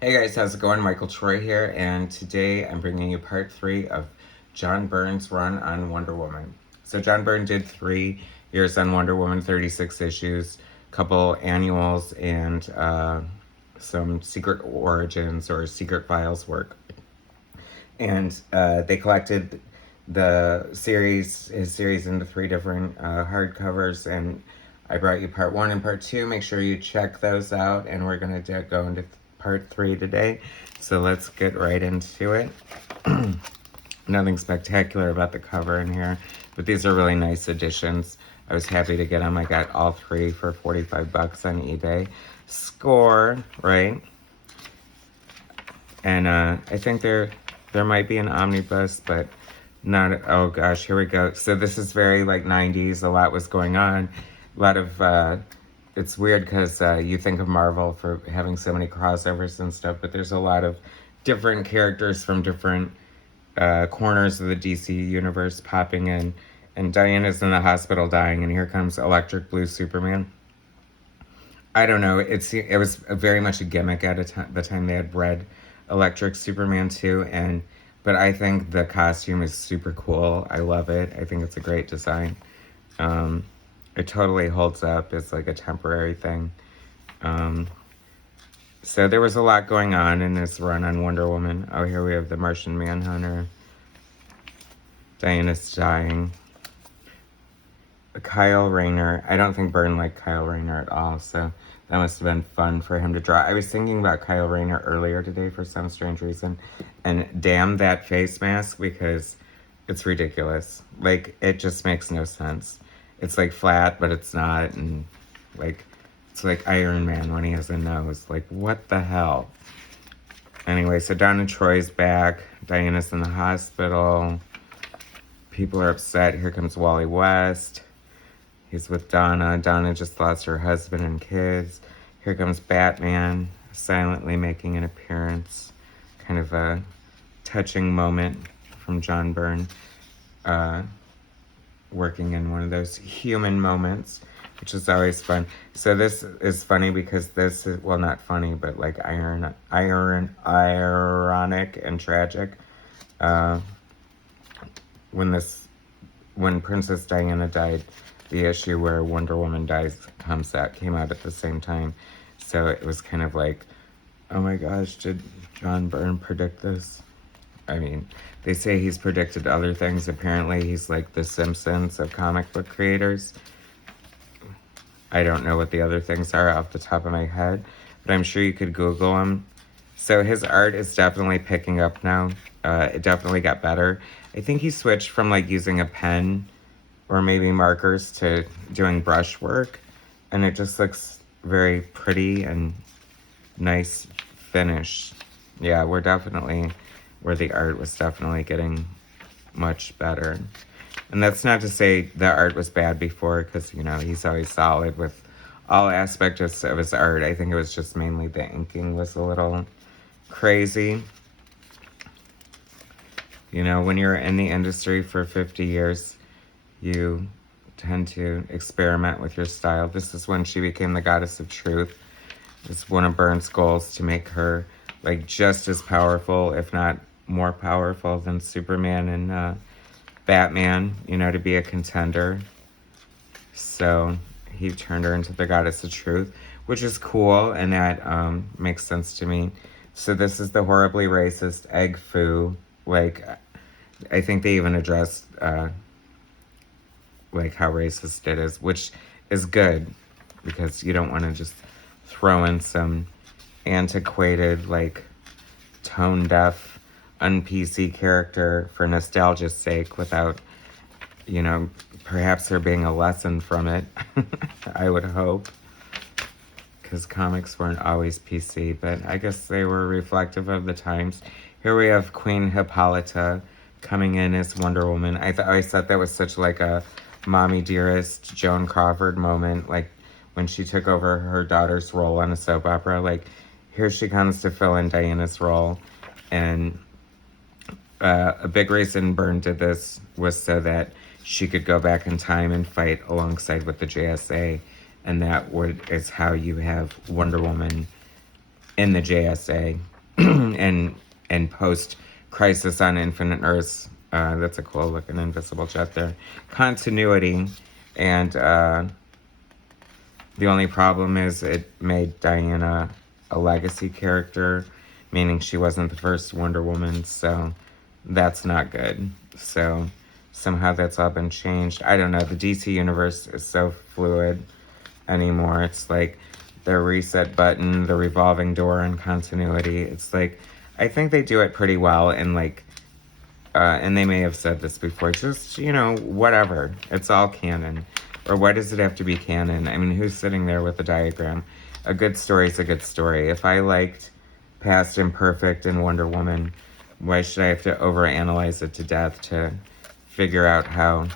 Hey guys, how's it going? Michael Troy here, and today I'm bringing you part 3 of John Byrne's run on Wonder Woman. So John Byrne did 3 years on Wonder Woman, 36 issues, couple annuals, and some Secret Origins or Secret Files work. And they collected his series into 3 different hardcovers, and I brought you part 1 and part 2. Make sure you check those out, and we're going to go into part 3 today. So let's get right into it. Nothing spectacular about the cover in here, but these are really nice additions. I was happy to get them. I got all 3 for 45 bucks on eBay. Score, right? And I think there might be an omnibus, but not. Oh gosh, here we go. So this is very like 90s. A lot was going on. A lot of it's weird because you think of Marvel for having so many crossovers and stuff, but there's a lot of different characters from different corners of the DC universe popping in. And Diana's in the hospital dying, and here comes Electric Blue Superman. I don't know. It was very much a gimmick at the time they had read Electric Superman 2, but I think the costume is super cool. I love it. I think it's a great design. It totally holds up as like a temporary thing. So there was a lot going on in this run on Wonder Woman. Oh, here we have the Martian Manhunter. Diana's dying. Kyle Rayner. I don't think Byrne liked Kyle Rayner at all, so that must have been fun for him to draw. I was thinking about Kyle Rayner earlier today for some strange reason, and damn that face mask, because it's ridiculous. Like, it just makes no sense. It's like flat, but it's not, and like, it's like Iron Man when he has a nose. Like, what the hell? Anyway, so Donna Troy's back. Diana's in the hospital. People are upset. Here comes Wally West. He's with Donna. Donna just lost her husband and kids. Here comes Batman, silently making an appearance. Kind of a touching moment from John Byrne. Working in one of those human moments, which is always fun. So this is funny because this is, well, not funny, but like ironic and tragic. When Princess Diana died, the issue where Wonder Woman came out at the same time. So it was kind of like, oh my gosh, did John Byrne predict this? I mean, they say he's predicted other things. Apparently, he's like the Simpsons of comic book creators. I don't know what the other things are off the top of my head, but I'm sure you could Google them. So his art is definitely picking up now. It definitely got better. I think he switched from like using a pen or maybe markers to doing brush work, and it just looks very pretty and nice finish. Yeah, where the art was definitely getting much better. And that's not to say the art was bad before, because, you know, he's always solid with all aspects of his art. I think it was just mainly the inking was a little crazy. You know, when you're in the industry for 50 years, you tend to experiment with your style. This is when she became the goddess of truth. It's one of Byrne's goals to make her like just as powerful, if not more powerful than Superman and Batman, you know, to be a contender. So he turned her into the goddess of truth, which is cool, and that makes sense to me. So this is the horribly racist egg foo. Like, I think they even addressed like how racist it is, which is good, because you don't want to just throw in some antiquated, like, tone-deaf, un-PC character for nostalgia's sake without, you know, perhaps there being a lesson from it. I would hope, because comics weren't always PC, but I guess they were reflective of the times. Here we have Queen Hippolyta coming in as Wonder Woman. I always thought that was such like a mommy dearest Joan Crawford moment, like when she took over her daughter's role on a soap opera. Like, here she comes to fill in Diana's role. And a big reason Byrne did this was so that she could go back in time and fight alongside with the JSA, and that is how you have Wonder Woman in the JSA and post Crisis on Infinite Earths. That's a cool looking invisible jet there. Continuity, and the only problem is it made Diana a legacy character, meaning she wasn't the first Wonder Woman, so that's not good. So somehow that's all been changed. I don't know, the DC universe is so fluid anymore. It's like the reset button, the revolving door, and continuity. It's like, I think they do it pretty well, and like, and they may have said this before, just, whatever. It's all canon. Or why does it have to be canon? I mean, who's sitting there with a diagram? A good story is a good story. If I liked Past Imperfect and Wonder Woman, why should I have to overanalyze it to death to figure out how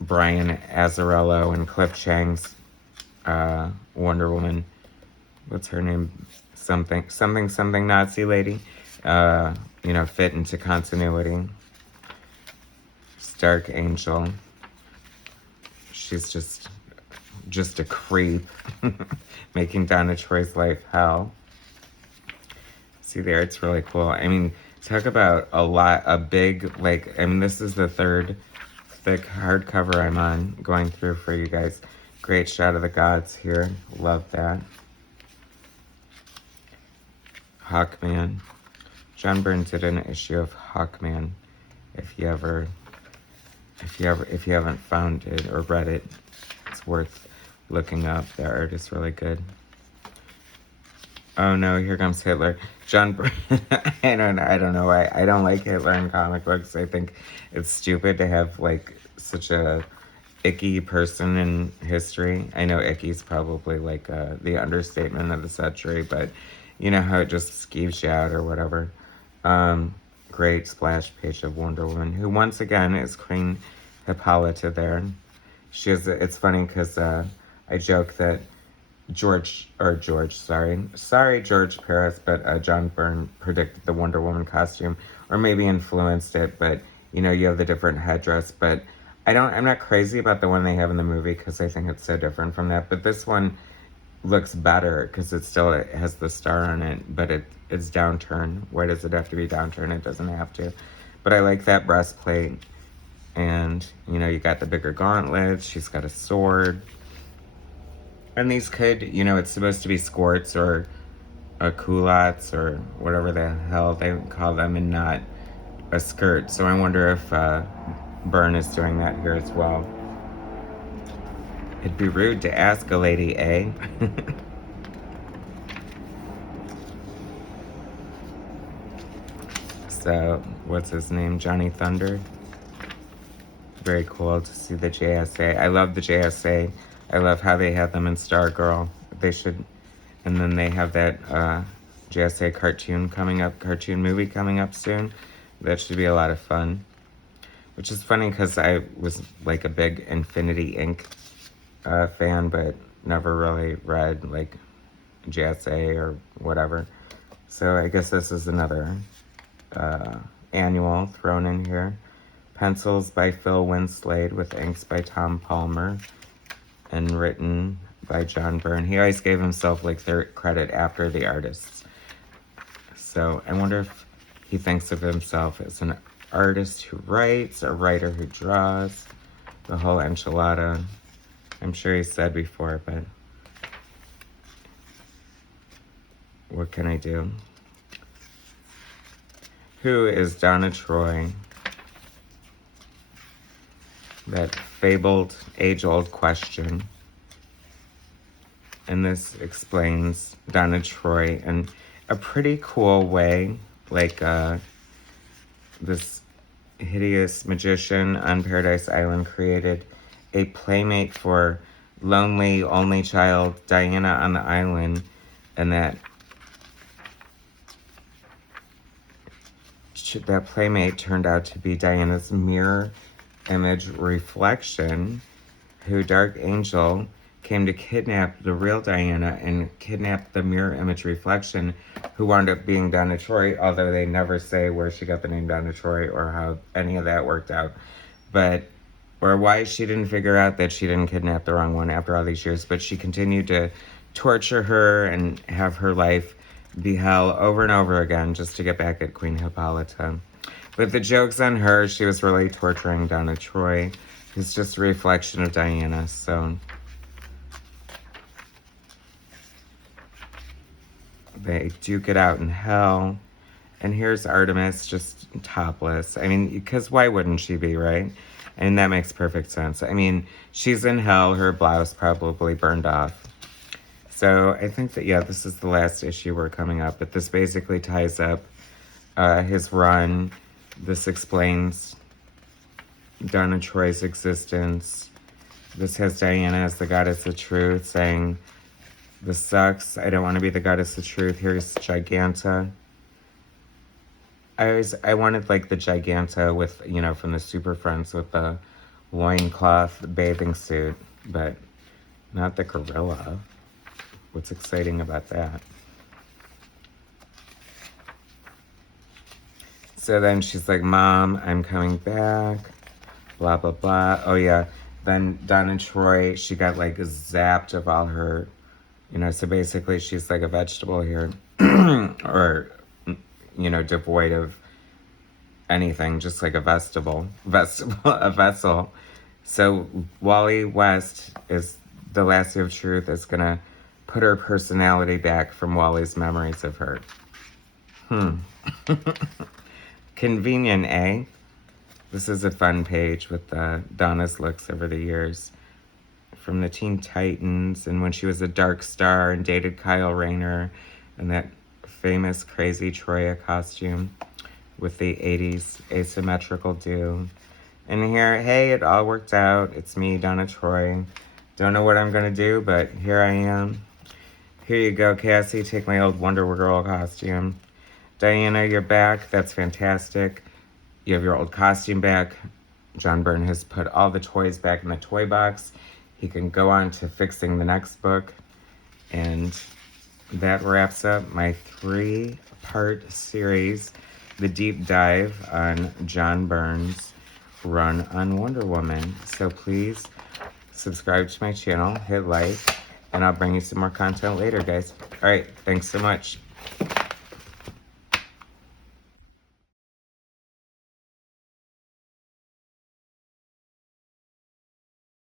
Brian Azzarello and Cliff Chang's Wonder Woman, what's her name? Something Nazi lady, fit into continuity. Dark Angel. She's just a creep, making Donna Troy's life hell. See there, it's really cool. I mean, talk about a big, this is the third thick hardcover I'm on, going through for you guys. Great shot of the gods here. Love that. Hawkman. John Byrne did an issue of Hawkman. If you haven't found it or read it, it's worth looking up. The art is really good. Oh no, here comes Hitler. John Byrne. I don't know why. I don't like Hitler in comic books. I think it's stupid to have such a icky person in history. I know icky's probably the understatement of the century, but you know how it just skeeves you out or whatever. Great splash page of Wonder Woman, who once again is Queen Hippolyta there. It's funny because I joke that George Paris, but John Byrne predicted the Wonder Woman costume, or maybe influenced it, but you have the different headdress, but I'm not crazy about the one they have in the movie because I think it's so different from that, but this one looks better because it has the star on it, but it's downturned. Why does it have to be downturned? It doesn't have to. But I like that breastplate. And, you got the bigger gauntlets. She's got a sword. And these could, it's supposed to be squirts or culottes or whatever the hell they call them, and not a skirt. So I wonder if Byrne is doing that here as well. It'd be rude to ask a lady, eh? So, what's his name? Johnny Thunder. Very cool to see the JSA. I love the JSA. I love how they have them in Stargirl. They should, and then they have that JSA cartoon movie coming up soon. That should be a lot of fun. Which is funny because I was a big Infinity Inc. Fan, but never really read JSA or whatever. So I guess this is another annual thrown in here. Pencils by Phil Winslade with inks by Tom Palmer and written by John Byrne. He always gave himself third credit after the artists. So I wonder if he thinks of himself as an artist who writes, a writer who draws, the whole enchilada. I'm sure he said before, but what can I do? Who is Donna Troy? That fabled, age-old question. And this explains Donna Troy in a pretty cool way. This hideous magician on Paradise Island created a playmate for lonely, only child Diana on the island, and that playmate turned out to be Diana's mirror image reflection, who Dark Angel came to kidnap the real Diana and kidnap the mirror image reflection, who wound up being Donna Troy, although they never say where she got the name Donna Troy or how any of that worked out. Or why she didn't figure out that she didn't kidnap the wrong one after all these years, but she continued to torture her and have her life be hell over and over again just to get back at Queen Hippolyta. But the joke's on her. She was really torturing Donna Troy. It's just a reflection of Diana, so they duke it out in hell. And here's Artemis just topless. I mean, because why wouldn't she be, right? And that makes perfect sense. I mean, she's in hell. Her blouse probably burned off. So I think that, yeah, this is the last issue we're coming up. But this basically ties up his run. This explains Donna Troy's existence. This has Diana as the goddess of truth saying, this sucks. I don't want to be the goddess of truth. Here's Giganta. I wanted like the Giganta with, you know, from the Super Friends with the loincloth bathing suit, but not the gorilla. What's exciting about that? So then she's like, Mom, I'm coming back, blah, blah, blah. Oh, yeah. Then Donna Troy, she got like zapped of all her, you know, so basically she's like a vegetable here, or, you know, devoid of anything, just like a a vessel. So Wally West is the lassie of truth, is gonna put her personality back from Wally's memories of her. Convenient, eh? This is a fun page with Donna's looks over the years. From the Teen Titans, and when she was a dark star and dated Kyle Rayner, and that famous crazy Troya costume with the 80s asymmetrical do. And here, hey, it all worked out. It's me, Donna Troy. Don't know what I'm gonna do, but here I am. Here you go, Cassie. Take my old Wonder Girl costume. Diana, you're back. That's fantastic. You have your old costume back. John Byrne has put all the toys back in the toy box. He can go on to fixing the next book. And that wraps up my 3-part series, the deep dive on John Byrne's run on Wonder Woman. So please subscribe to my channel, hit like, and I'll bring you some more content later, guys. All right, thanks so much.